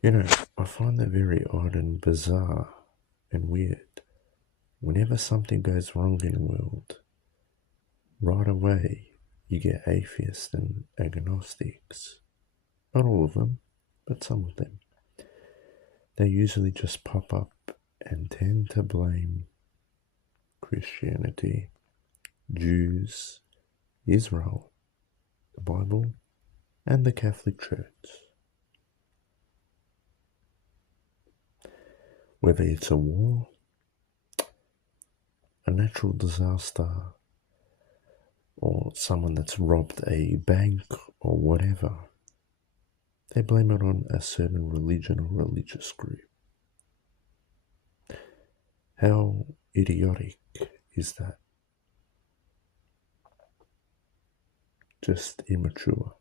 You know, I find that very odd and bizarre and weird. Whenever something goes wrong in the world, right away you get atheists and agnostics. Not all of them, but some of them. They usually just pop up and tend to blame Christianity, Jews, Israel, the Bible, and the Catholic Church. Whether it's a war, a natural disaster, or someone that's robbed a bank or whatever, they blame it on a certain religion or religious group. How idiotic is that? Just immature.